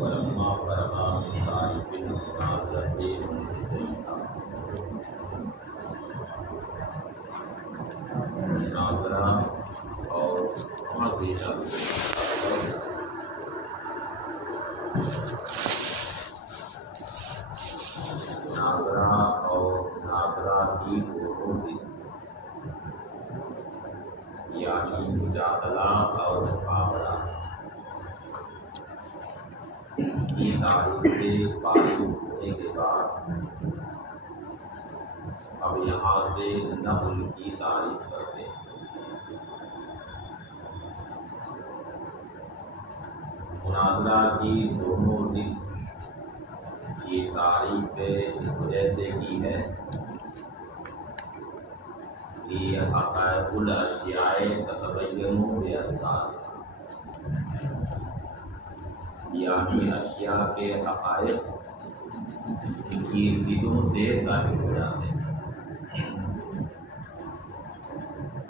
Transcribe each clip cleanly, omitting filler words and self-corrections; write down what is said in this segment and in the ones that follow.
ولما فرغ من تعریف المناظرة مناظرہ اور مناظرہ کی دونوں ضد یعنی مجادلہ اور مقابلہ کی تعریف سے فارغ ہونے کے بعد اب یہاں سے نقل کی تعریف کرتے ہیں۔ مناظرہ کی دونوں ضد کی تعریف اس وجہ سے کی ہے کہ حقائق الاشیاء تتبین باضداد، یعنی اشیاء کے حقائق کی ضدوں سے ظاہر ہو جاتے ہیں۔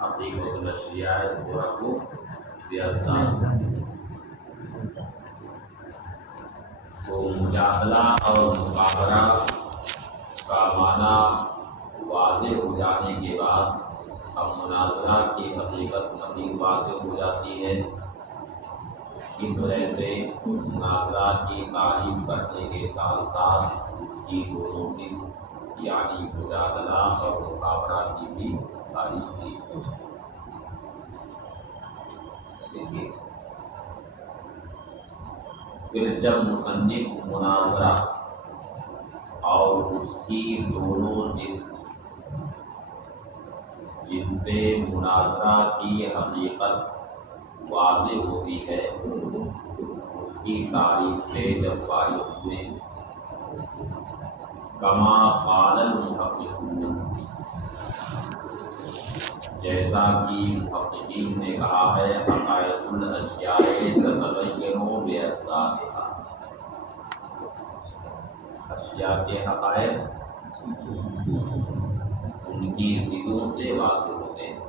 حقیقت الاشیاء تعرف باضداد، تو مجادلہ اور مقابلہ کا معنی واضح ہو جانے کے بعد اب مناظرہ کی حقیقت مزید واضح ہو جاتی ہے۔ اس وجہ سے مناظرہ کی تعریف کرنے کے ساتھ ساتھ اس کی دونوں ضد یعنی مجادلہ اور مقابلہ کی بھی تعریف کی۔ دیکھیے، پھر جب مصنف مناظرہ اور اس کی دونوں ضد جن سے مناظرہ کی حقیقت واضح ہوتی ہے اس کی تعریف سے جب فارغ ہوئے، کما قال المحققون، جیسا کہ محققین نے کہا ہے، حقائق الاشیاء تتبین باضدادها، اشیاء کے حقائق ان کی ضدوں سے واضح ہوتے ہیں۔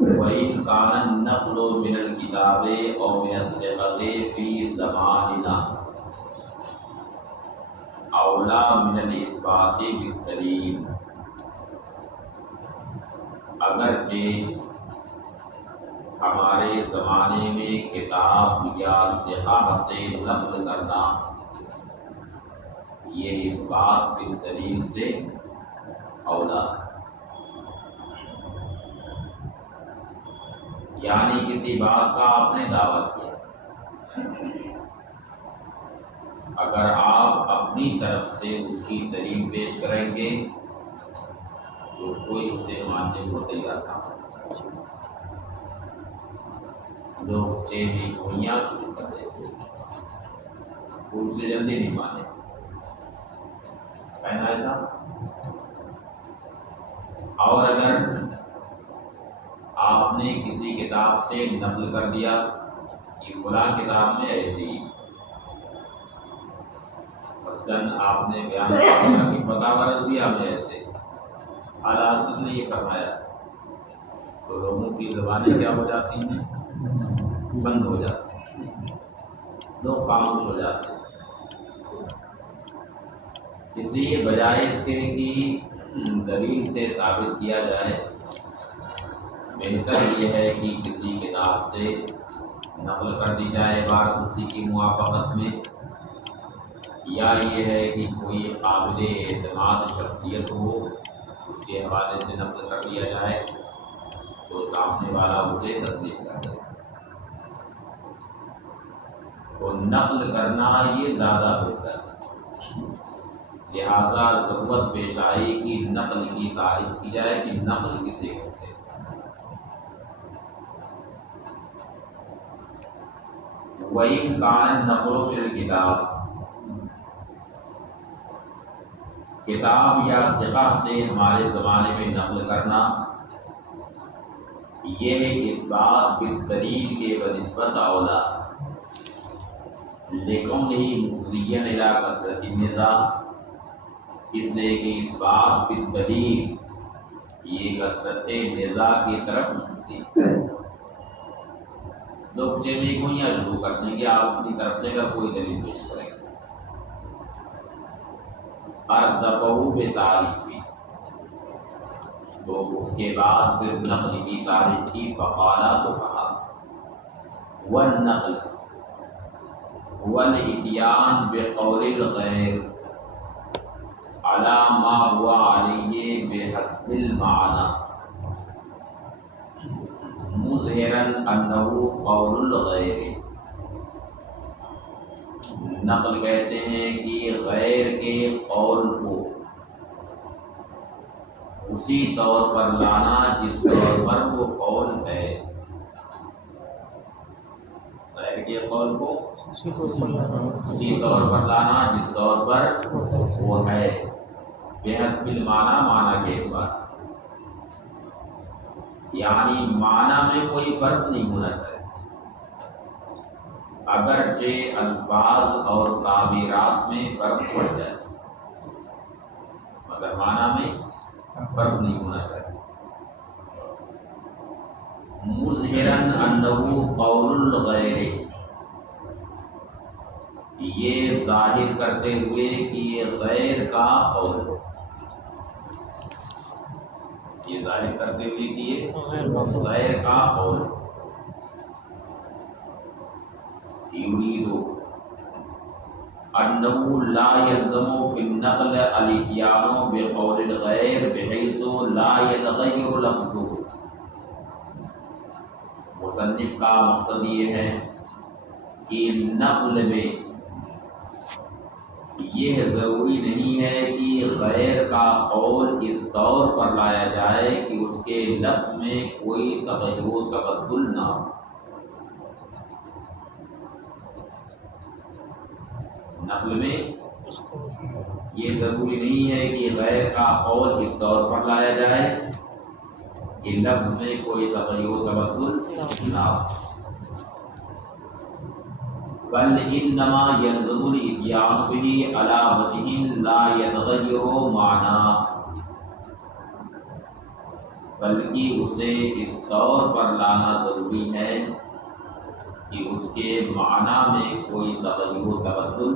وَإِنْ كَانَ النَّقْلُ مِنَ الْكِتَابِ أَوْ مِنَ الثِّقَةِ فِي زَمَانِنَا أَوْلَى مِنَ الْإِثْبَاتِ بِالدَّلِيلِ، اگرچہ ہمارے زمانے میں کتاب یا ثقہ سے نقل کرنا یہ اس بات بالدلیل سے اولا، یعنی کسی بات کا آپ نے دعویٰ کیا، اگر آپ اپنی طرف سے اس کی دلیل پیش کریں گے تو کوئی اسے ماننے کو تیار نہ ہو۔ لوگ چینی گوئیاں شروع کر دیتے، ان سے جلدی نہیں مانے، کہنا ایسا۔ اور اگر آپ نے کسی کتاب سے نقل کر دیا کہ فلاں کتاب میں ایسی، مثلاً آپ نے بیان کیا کہ پتہ ورزیہ میں ایسے، حالات نے یہ فرمایا، تو لوگوں کی زبانیں کیا ہو جاتی ہیں؟ بند ہو جاتی ہیں، لوگ خاموش ہو جاتے ہیں۔ اس لیے بجائے اس کے کہ دلیل سے ثابت کیا جائے، بہتر یہ ہے کہ کسی کتاب سے نقل کر دی جائے بات اسی کی موافقت میں، یا یہ ہے کہ کوئی قابل اعتماد شخصیت ہو اس کے حوالے سے نقل کر دیا جائے تو سامنے والا اسے تصدیق کر دے۔ تو نقل کرنا یہ زیادہ بہتر ہے، لہذا ضرورت پیش آئی کہ نقل کی تعریف کی جائے کہ نقل کسے کہتے ہیں۔ وَإِنْ كَانَ النَّقْلُ مِنَ الْكِتَابِ، کتاب یا ثقہ سے ہمارے زمانے میں نقل کرنا یہ اس بات بالدلیل کے بنسبت اولا، لِكَوْنِهِ مُفْضِيًّا إِلَىٰ كَثْرَةِ النِّزَاعِ، اس لیے کہ اس بات بالدلیل یہ کثرت نزاع کی طرف مشتی لوگ چیمی کو یہاں شروع کر دیں گے، آپ اپنی طرف سے اگر کوئی دلیل پیش کریں گے۔ اردفعو بتعریفی، تو اس کے بعد پھر نقل کی تعریف کی، فقالا تو کہا والنقل والاتیان بقول الغیر علی ما ہوا علیہ بحسب المعنی مظہرا انہ قول الغیر۔ نقل کہتے ہیں کہ غیر کے قول کو اسی طور پر لانا جس طور پر وہ قول ہے، غیر کے قول کو اسی طور پر لانا جس طور پر وہ ہے، بحسب المعنی، معنی کے اعتبار سے، یعنی معنی میں کوئی فرق نہیں ہونا چاہیے، اگرچہ الفاظ اور تعبیرات میں فرق پڑ جائے مگر معنی میں فرق نہیں ہونا چاہیے۔ مظہراً انہ قول الغیر، یہ ظاہر کرتے ہوئے کہ یہ غیر کا قول ہے، یہ ظاہر کرتے ہوئے کہ یہ غیر کا قول ہے۔ یرید انه لا يلزم في النقل الاتيان بقول الغير بحيث لا يتغير لفظه۔ مصنف کا مقصد یہ ہے کہ نقل میں یہ ضروری نہیں ہے کہ غیر کا قول اس طور پر لایا جائے کہ اس کے لفظ میں کوئی تغیر و تبدل نہ ہو۔ نقل میں یہ ضروری نہیں ہے کہ غیر کا قول اس طور پر لایا جائے کہ لفظ میں کوئی تغیر و تبدل نہ ہو، بل انما يلزم الاتيان به على وجه لا يتغير معناه، بلکہ اسے اس طور پر لانا ضروری ہے کہ اس کے معنی میں کوئی تغیر و تبدل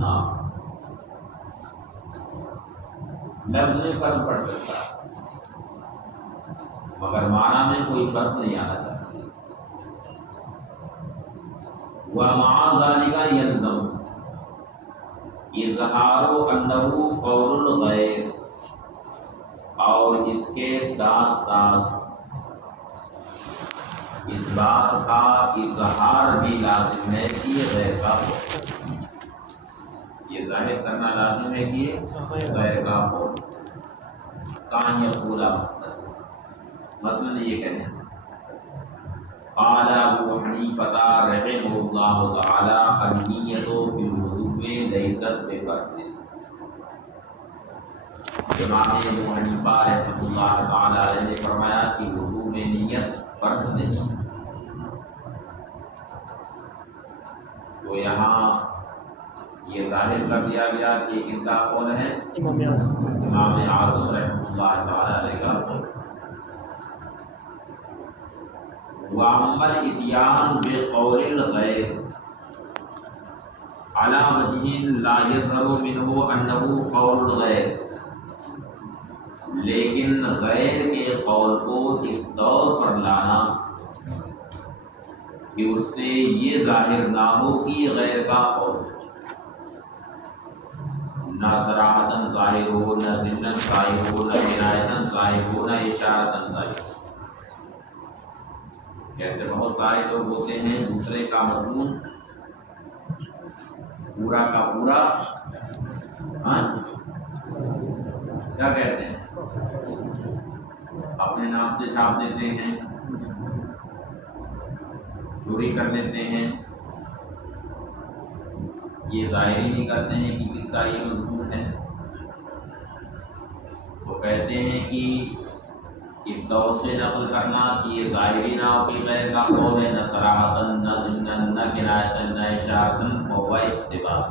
نہ ہو۔ لفظ میں فرق پڑ سکتا ہے مگر معنی میں کوئی فرق نہیں آنا چاہتا۔ وَمَعَ ذَلِكَ يَلْزَمُ اِظْہَارُ أَنَّهُ قَوْلُ الْغَيْرِ، اور اس کے ساتھ ساتھ اس بات کا اظہار بھی لازم ہے کہ یہ غیر کا قول، یہ ظاہر کرنا لازم ہے کہ یہ غیر کا قول۔ کان یقول مثلاً یہ کہنے قال ابو حنیفہ رحمہ اللہ تعالی النیۃ فی الوضوء لیست بفرض۔ امام ابو حنیفہ رحمہ اللہ تعالی علیہ نے فرمایا کہ وضو میں نیت فرض نہیں۔ تو یہاں یہ ظاہر کر دیا گیا کہ ان کا قول ہے امام اعظم رحمہ اللہ تعالی علیہ کا قول۔ وَأَمَّا الْإِتْيَانُ بِقَوْلِ الْغَيْرِ عَلَى وَجْهٍ لَا يَظْهَرُ مِنْهُ أَنَّهُ قَوْلُ الْغَيْرِ، لیکن غیر کے قول کو اس طور پر لانا کہ اس سے یہ ظاہر نہ ہو کہ یہ غیر کا قول، نہ صراحتاً ظاہر ہو، نہ ضمناً ظاہر ہو، نہ کنایتاً ظاہر ہو، نہ اشارتاً ظاہر ہو۔ جیسے بہت سارے لوگ ہوتے ہیں دوسرے کا مضمون پورا کا پورا کیا کہتے ہیں اپنے نام سے چھاپ دیتے ہیں، چوری کر لیتے ہیں، یہ ظاہر ہی نہیں کرتے ہیں کہ کس کا یہ مضمون ہے۔ وہ کہتے ہیں کہ اس طور سے نقل کرنا کہ یہ ظاہری نہ ہو کہ غیر کا قول ہے، نہ صراحتاً، نہ ضمناً، نہ کنایتاً، نہ اشارتاً، فہو اقتباس،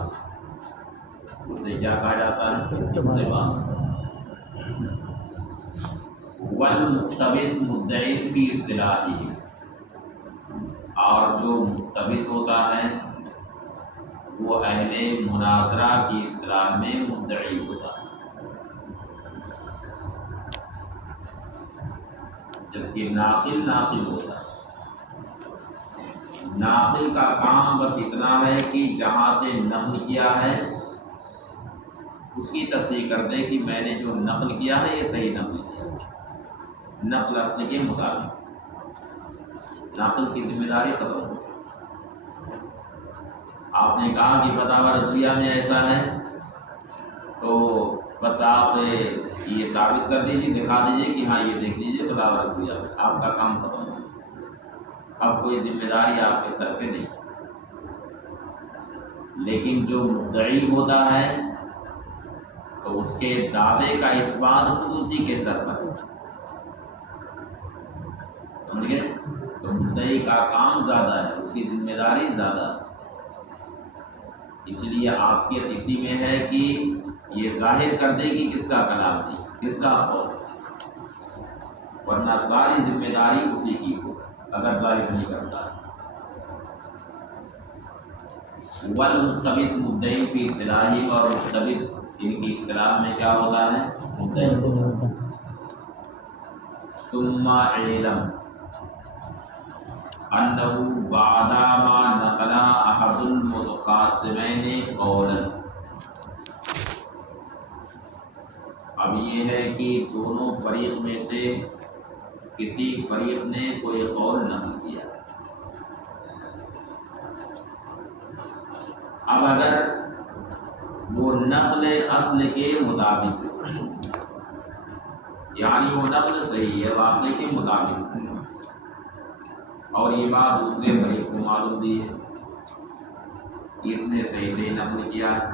اسے کیا کہا جاتا ہے؟ اقتباس۔ والمقتبس مدعی فی اصطلاحہ، اور جو مقتبس ہوتا ہے وہ اہل مناظرہ کی اصطلاح میں مدعی ہوتا ہے، جبکہ ناقل ہوتا ہے۔ ناقل کا کام بس اتنا ہے کہ جہاں سے نقل کیا ہے اس کی تصحیح کر دے کہ میں نے جو نقل کیا ہے یہ صحیح نقل کیا ہے، نقل اصل کے مطابق۔ ناقل کی ذمہ داری ختم ہو گئی۔ آپ نے کہا کہ فتاوی رضویہ میں ایسا ہے تو بس آپ یہ ثابت کر دیجیے، دکھا دیجیے کہ ہاں یہ دیکھ لیجیے فتاوی رضویہ میں، آپ کا کام ختم ہو گیا۔ اب کوئی ذمہ داری آپ کے سر پہ نہیں۔ لیکن جو مدعی ہوتا ہے تو اس کے دعوے کا اثبات خود اسی کے سر پر، سمجھ گئے؟ تو مدعی کا کام زیادہ ہے، اس کی ذمہ داری زیادہ ہے۔ اس لیے عافیت اسی میں ہے کہ یہ ظاہر کر دے کہ کس کا کلام تھی، کس کا قول، ورنہ ساری ذمہ داری اسی کی ہو اگر ظاہر نہیں کرتا ہے۔ والمقتبس مدعی فی اصطلاحہ، اور مقتبس ان کی اصطلاح میں کیا ہوتا ہے؟ مدعی ہوتا ہے۔ ثم علم انہ بعد ما نقل احد المتخاصمین قولا، اب یہ ہے کہ دونوں فریق میں سے کسی فریق نے کوئی قول نقل کیا، اب اگر وہ نقل اصل کے مطابق، یعنی وہ نقل صحیح ہے واقعے کے مطابق، اور یہ بات دوسرے فریق کو معلوم دی ہے کہ اس نے صحیح نقل کیا ہے،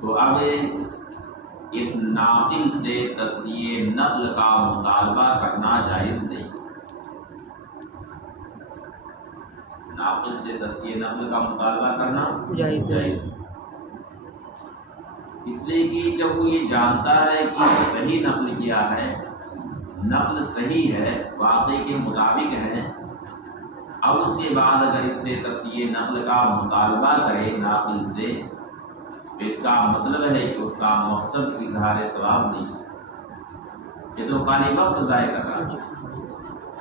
تو اب اس ناقل سے تصحیح نقل کا مطالبہ کرنا جائز نہیں۔ ناقل سے تصحیح نقل کا مطالبہ کرنا جائز نہیں، اس لیے کہ جب وہ یہ جانتا ہے کہ صحیح نقل کیا ہے، نقل صحیح ہے، واقعے کے مطابق ہے، اب اس کے بعد اگر اس سے تصحیح نقل کا مطالبہ کرے ناقل سے، تو اس کا مطلب ہے کہ اس کا مقصد اظہار ثواب نہیں، یہ تو خالی وقت ضائع کر رہا،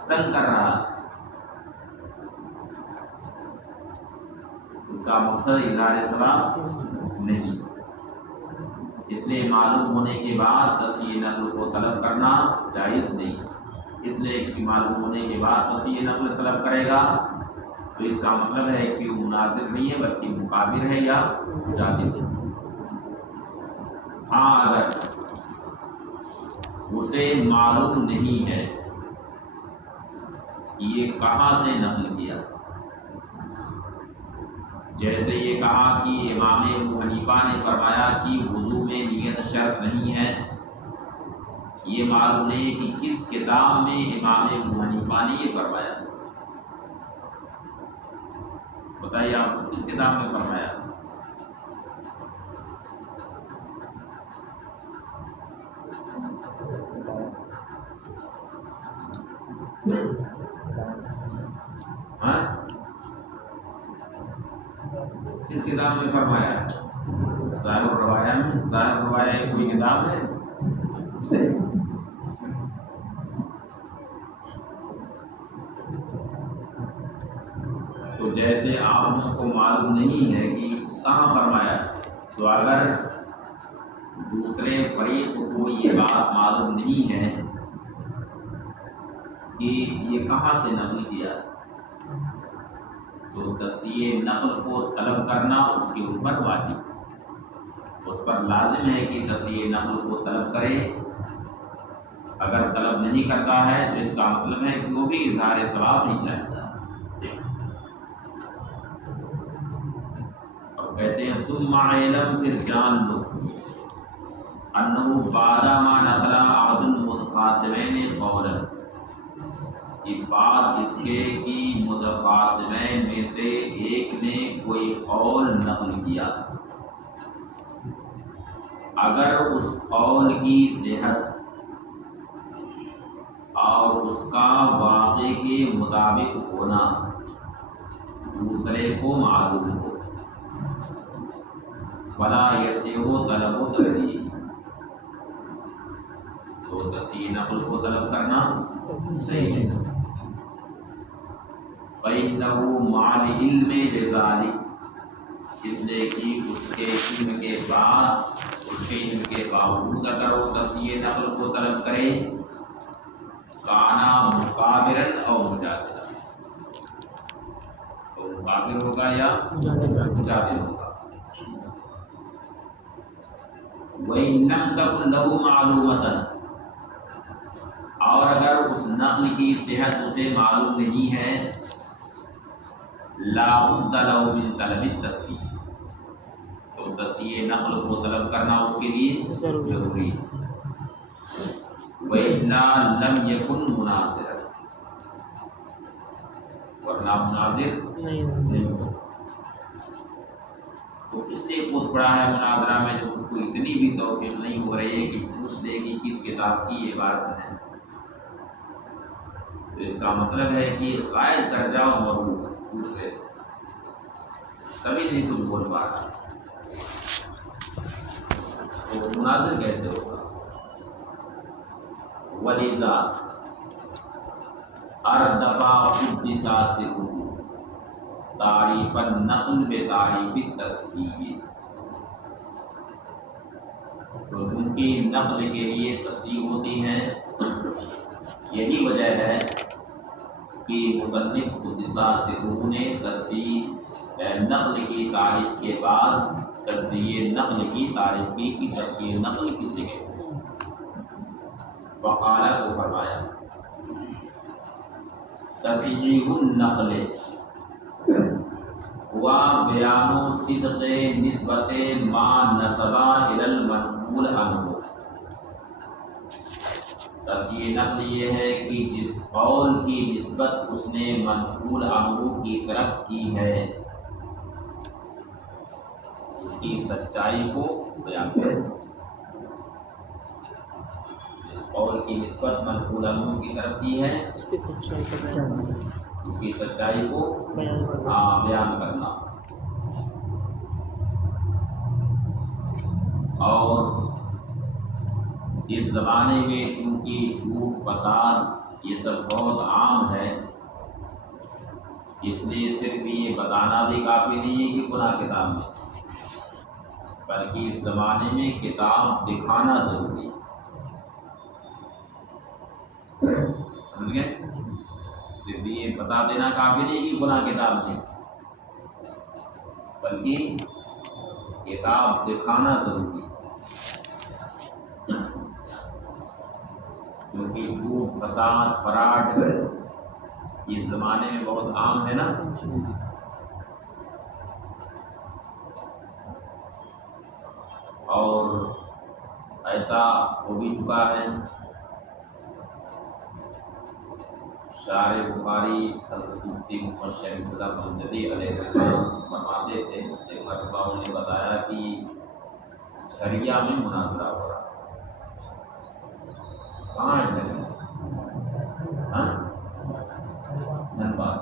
تنگ کر رہا، اس کا مقصد اظہار ثواب نہیں۔ اس لیے معلوم ہونے کے بعد تصحیح نقل کو طلب کرنا جائز نہیں، اس لیے کہ معلوم ہونے کے بعد تصحیح نقل طلب کرے گا تو اس کا مطلب ہے کہ وہ مناظر نہیں ہے بلکہ مقابر ہے یا جادل ہے۔ ہاں اگر اسے معلوم نہیں ہے کہ یہ کہاں سے نقل کیا، جیسے یہ کہا کہ امام ابو حنیفہ نے فرمایا کہ وضو میں نیت شرط نہیں ہے، یہ معلوم نہیں کہ کس کتاب میں امام ابو حنیفہ نے یہ فرمایا، بتائیے آپ کو کس کتاب میں فرمایا؟ ہاں کس کتاب میں فرمایا؟ ظاہر الروایہ میں؟ ظاہر الروایہ کوئی کتاب ہے؟ تو جیسے آپ لوگوں کو معلوم نہیں ہے کہ کہاں فرمایا، تو اگر دوسرے فریق کو یہ بات معلوم نہیں ہے کہ یہ کہاں سے نقل کیا، تو تصحیح نقل کو طلب کرنا اس کے اوپر واجب، اس پر لازم ہے کہ تصحیح نقل کو طلب کرے۔ اگر طلب نہیں کرتا ہے تو اس کا مطلب ہے کہ وہ بھی اظہار ثواب نہیں چاہتا۔ اور کہتے ہیں ثم علم، پھر جان لو، انہ بعد ما نقل احد المتخاصمین قولا، کہ بعد اس کے کہ متخاصمین میں سے ایک نے کوئی قول نقل کیا، اگر اس قول کی صحت اور اس کا واقع کے مطابق ہونا دوسرے کو معلوم ہو، فلا یصح طلب و تصحیح، تو تصحیح نقل کو طلب کرنا صحیح ہے۔ فإنه مع العلم بذلك، اس لیے کہ اس کے علم کے بعد، اس کے علم کے باوجود اگر وہ تصحیح نقل کو طلب کرے، کانا مقابرن اور مجادلہ، تو مقابر ہوگا یا مجادل ہوگا۔ وَإِن لَّمْ تَكُن لَّهُ مَعْلُومَةً، اور اگر اس نقل کی صحت اسے معلوم نہیں ہے، لا بد له من طلب التصحیح، تو تصحیح نقل کو طلب کرنا اس کے لیے ضروری ہے۔ وَإِلَّا لَمْ يَكُنْ مُنَاظِرًا، ورنہ مناظر نہیں ہو، تو اس لیے پوچھ پڑا ہے مناظرہ میں جب اس کو اتنی بھی توفیق نہیں ہو رہی ہے کہ پوچھ لے کہ کس کتاب کی یہ بات ہے، تو اس کا مطلب ہے کہ غائب درجہ و مرغوب ہے دوسرے سے، کبھی نہیں کچھ بول پا رہا، تو مناظر کیسے ہوگا؟ ولیزا اردفا قدسا سے تعریف النقل بتعریف التصحیح، تو جن کی نقل کے لیے تصحیح ہوتی ہے، یہی وجہ ہے کہ مصنف قدسا سے نے تصحیح نقل کی تعریف کے بعد تصحیح نقل کی تعریف کی کہ تصحیح نقل کسے کہتے ہیں۔ وقال کو فرمایا تصحیح النقل ہوا بیان صدق نسبت ما نسبا الی المنقول عنہ، تصحیح نقل یہ ہے کہ جس قول کی نسبت اس نے منقول عنہ کی طرف کی ہے اس کی سچائی کو بیان کرنا، جس قول کی نسبت منقول عنہ کی طرف کی ہے اس کی سچائی کو بیان کرنا۔ اور اس زمانے میں چونکہ جھوٹ فساد یہ سب بہت عام ہے، اس لیے صرف یہ بتانا بھی کافی نہیں ہے کہ گناہ کتاب میں، بلکہ اس زمانے میں کتاب دکھانا ضروری ہے، سمجھ گئے؟ صرف یہ بتا دینا کافی نہیں کہ گناہ کتاب میں، بلکہ کتاب دکھانا ضروری ہے، کیونکہ جھوٹ فساد فراڈ اس زمانے میں بہت عام ہے نا۔ اور ایسا ہو بھی چکا ہے، شارح بخاری حضرت مفتی محمد شریف اللہ بنجدی علیہ الرحمہ فرماتے تھے، ایک مرتبہ انہوں نے بتایا کہ جھریا میں مناظرہ ہو رہا، کہاں ہے جھریا؟ دھنباد۔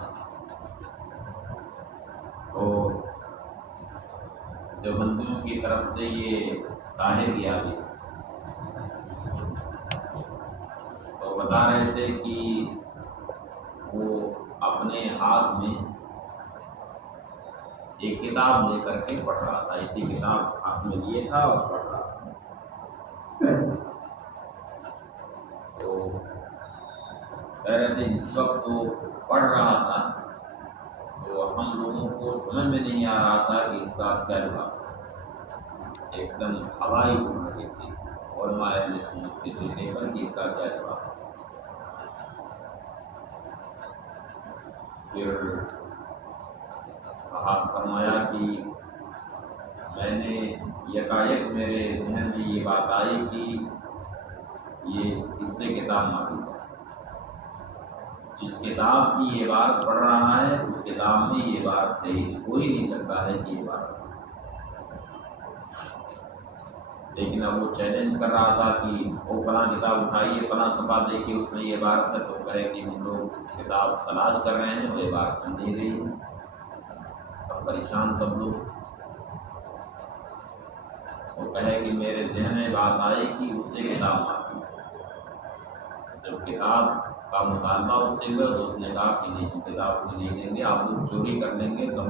تو دیوبندیوں کی طرف سے یہ ظاہر کیا گیا، تو بتا رہے تھے کہ وہ اپنے ہاتھ میں ایک کتاب لے کر کے پڑھ رہا تھا، اسی کتاب ہاتھ میں لیے تھا اور پڑھ رہا تھا، تو کہہ رہے تھے جس وقت وہ پڑھ رہا تھا تو ہم لوگوں کو سمجھ میں نہیں آ رہا تھا کہ اس کا کیا جواب، ایک دم ہوائی اڑ رہی تھی علماء اہل سنت کے چہرے پر کہ اس کا کیا جواب۔ پھر کہا فرمایا کہ میں نے یکایک میرے ذہن میں یہ بات آئی کہ یہ اس سے کتاب مانگی جائے، جس کتاب کی یہ بات پڑھ رہا ہے اس کتاب میں یہ بات ہو ہی نہیں سکتا ہے کہ یہ بات، لیکن اب وہ چیلنج کر رہا تھا کہ وہ فلاں کتاب اٹھائیے، فلاں صفحہ دیکھیے، اس میں یہ عبارت ہے، تو کہے کہ ہم لوگ کتاب تلاش کر رہے ہیں، وہ عبارت نہیں رہی، اب پریشان سب لوگ۔ وہ کہے کہ میرے ذہن میں بات آئی کہ اس سے کتاب مانگی، جب کتاب کا مطالبہ اس سے ہوا تو اس نے کہا کہ نہیں، کتاب کو نہیں دیں گے، آپ لوگ چوری کر لیں گے تو ہم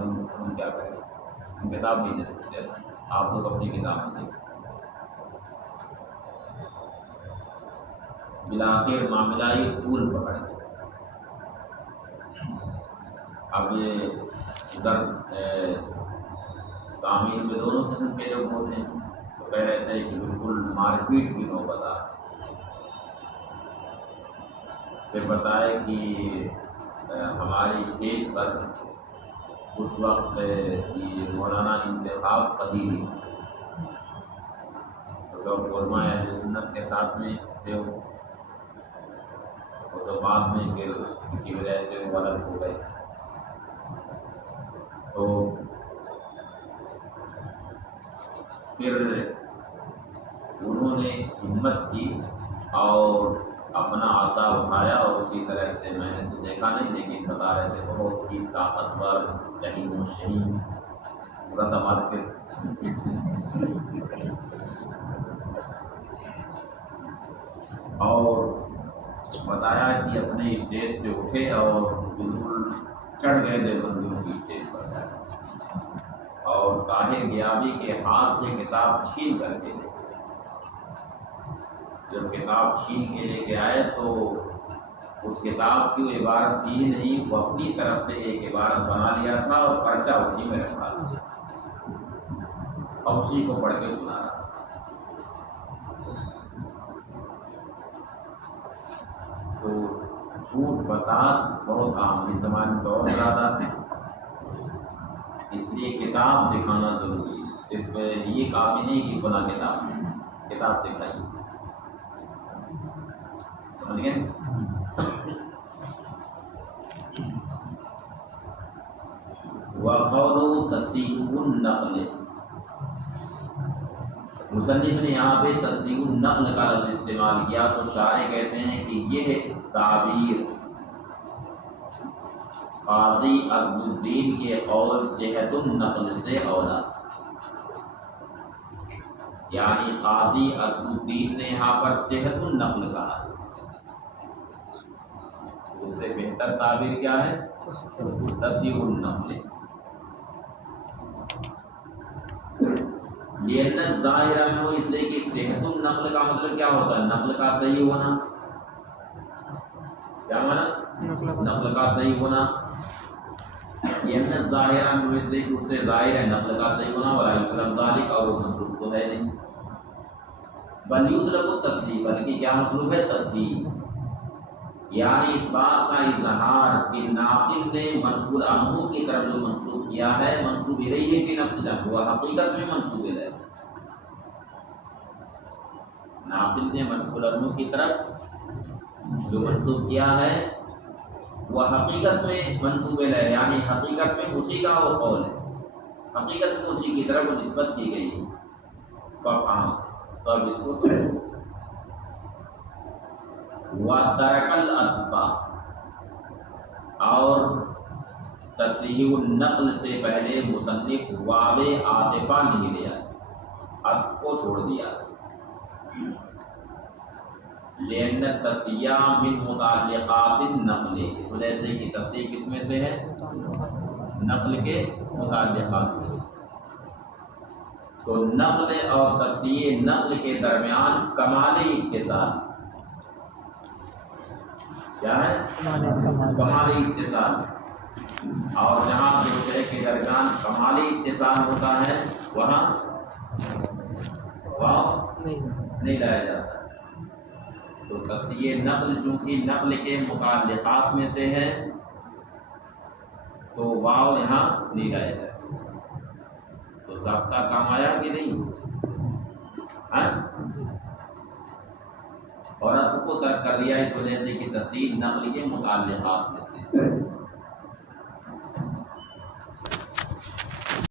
کیا کریں گے، ہم کتاب نہیں دے سکتے، آپ لوگ اپنی کتاب نہیں دیں گے۔ بلاخر معاملہ یہ طول پکڑ گیا۔ اب یہ ادھر سامعین میں دونوں قسم کے لوگ ہوتے ہیں، تو کہہ رہے تھے کہ بالکل مار پیٹ کی نوبت آ۔ پھر بتائے کہ ہماری اسٹیج پر اس وقت یہ مولانا انتخاب قدیری، اس وقت علماء اہل سنت کے ساتھ میں تھے، وہ تو بعد میں پھر کسی وجہ سے وہ غلط ہو گئے، تو پھر انہوں نے ہمت کی اور اپنا عصا اٹھایا، اور اسی طرح سے میں نے تو دیکھا نہیں لیکن بتا رہے تھے بہت ہی طاقتور رحیم و شہید مرتبات کے، اور بتایا کہ اپنے اسٹیج سے اٹھے اور بالکل چڑھ گئے دیوبندیوں کی اسٹیج پر، اور طاہر غیابی کے ہاتھ سے کتاب چھین کر کے، جب کتاب چھین کے لے کے آئے تو اس کتاب کی وہ عبارت تھی ہی نہیں، وہ اپنی طرف سے ایک عبارت بنا لیا تھا اور پرچہ اسی میں رکھا تھا اور اسی کو پڑھ کے سنا رہا۔ تو جھوٹ فساد بہت عام اس زمانے میں بہت زیادہ ہے، اس لیے کتاب دکھانا ضروری ہے، صرف یہ کافی نہیں کہ فلاں کتاب دکھائیے، سمجھ گئے؟ وَقَوْلُ تَصْحِيحُ النَّقْلِ، مصنف نے یہاں پہ تصحیح النقل کا لفظ استعمال کیا، تو شاعر کہتے ہیں کہ یہ تعبیر قاضی عزب الدین کے قول صحت النقل سے اولا، یعنی قاضی عزب الدین نے یہاں پر صحت النقل کہا، اس سے بہتر تعبیر کیا ہے؟ تصحیح النقل۔ لأن ظاہرہ میں وہ اس لیے کہ صحت النقل کا مطلب کیا ہوتا ہے؟ نقل کا صحیح ہونا، کیا مانا؟ نقل کا صحیح ہونا، لأن ظاہرہ میں وہ اس لیے کہ اس سے ظاہر ہے نقل کا صحیح ہونا، ولا یطلب ذلک، اور وہ مطلوب تو ہے نہیں، بل یطلب التصحیح، بلکہ کیا مطلوب ہے؟ تصحیح، یعنی اس بات کا اظہار کہ ناقل نے منقول عنہ کی طرف جو منسوب کیا ہے، منسوب الیہ کی نفس جان، وہ حقیقت میں منسوب الیہ، ناقل نے منقول عنہ کی طرف جو منسوب کیا ہے وہ حقیقت میں منسوب الیہ، یعنی حقیقت میں اسی کا وہ قول ہے، حقیقت میں اسی کی طرف وہ نسبت کی گئی ہے، ففہم، تو اب اس کو سمجھو۔ وَتَرَكَ الْأَطْفَ، اور تصحیح النقل سے پہلے مصنف واو عاطفہ نہیں لیا، عطف کو چھوڑ دیا، لأن التصحیح من متعلقات النقل، اس وجہ سے کہ تصحیح کس میں سے ہے؟ نقل کے متعلقات میں سے، تو نقل اور تصحیح نقل کے درمیان کمال اتصال، کیا ہے؟ کمالی اتصال، اور جہاں دوسرے کے درمیان کمالی اتصال ہوتا ہے وہاں واو نہیں لایا جاتا، تو تصحیح نقل چونکہ نقل کے متعلقات میں سے ہے تو واو یہاں نہیں لایا جاتا، تو ضابطہ کام آیا کہ نہیں؟ اور اب کو ترک کر دیا اس وجہ سے کہ تصحیح نقل کے متعلقات میں سے،